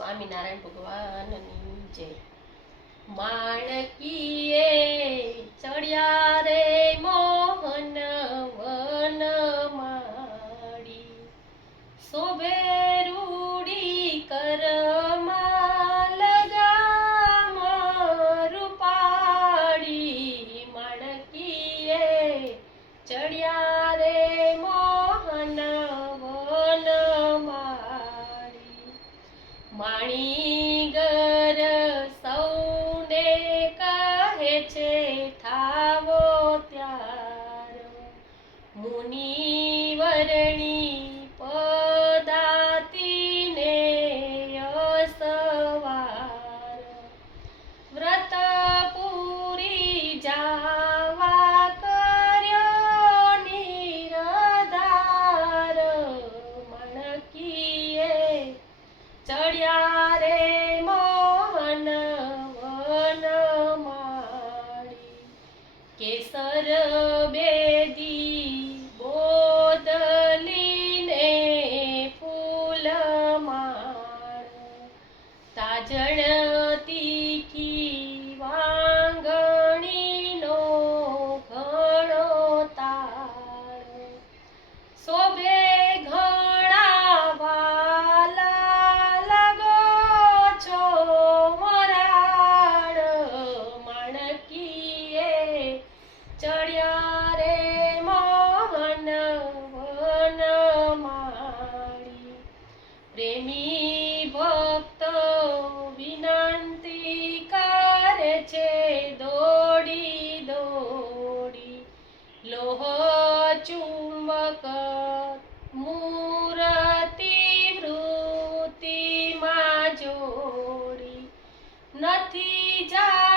સ્વામિનારાયણ ભગવાનની જય। માણકીએ ચડ્યા રે મોહન વન માડી, શોભે રૂડી કરમાં લગામ રૂપાડી। માણકીએ ચડ્યા રે મોહન વન માડી, માણીગર સૌને કહે છે થાવો ત્યાર, મુનિવરણી પદાતિને અસવાર, વ્રત પૂરી જાવા કર્યો નિરધાર। માણકીએ ચડ્યા રે મોહન વન માડી, કેસર બેદી બોદલીને ફૂલમાળ, તાજણ તીખી વાંગણીનો ઘણો તાળ, શોભે ઘણા વાલા લાગો છો વરાળ। માણકીએ ચડ્યા રે મોહન વન માડી, પ્રેમી ભક્ત વિનંતી કરે છે દોડી દોડી, લોહ ચુંબક મૂર્તિ વૃત્તિમાં જોડી, નથી જા